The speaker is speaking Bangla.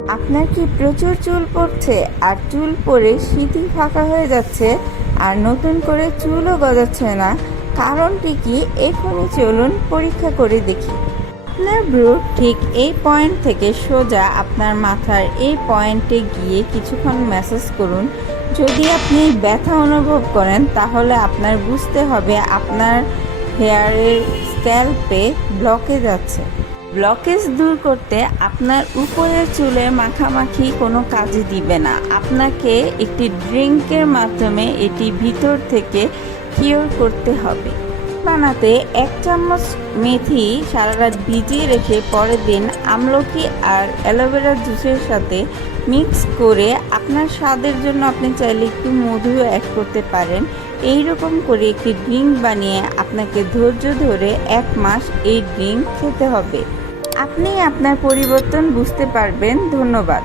আপনার কি প্রচুর চুল পড়ছে আর চুল পড়ে সিঁথি ফাঁকা হয়ে যাচ্ছে আর নতুন করে চুলও গজাচ্ছে না? কারণটি কি? এখনই চলুন পরীক্ষা করে দেখি। আপনার ব্রু ঠিক এই পয়েন্ট থেকে সোজা আপনার মাথার এই পয়েন্টে গিয়ে কিছুক্ষণ ম্যাসাজ করুন। যদি আপনি ব্যথা অনুভব করেন তাহলে আপনার বুঝতে হবে আপনার হেয়ারের স্ক্যাল্পে ব্লকেজ আছে। ব্লকেজ দূর করতে আপনার উপরের চুলে মাখামাখি কোনো কাজে দিবে না। আপনাকে একটি ড্রিঙ্কের মাধ্যমে এটি ভিতর থেকে কিওর করতে হবে। বানাতে 1 চামচ মেথি সারা রাত ভিজিয়ে রেখে পরের দিন আমলকি আর অ্যালোভেরা জুসের সাথে মিক্স করে আপনার স্বাদের জন্য আপনি চাইলে একটু মধু অ্যাড করতে পারেন। এই রকম করে একটি ড্রিঙ্ক বানিয়ে আপনাকে ধৈর্য ধরে 1 মাস এই ড্রিঙ্ক খেতে হবে। আপনি আপনার পরিবর্তন বুঝতে পারবেন। ধন্যবাদ।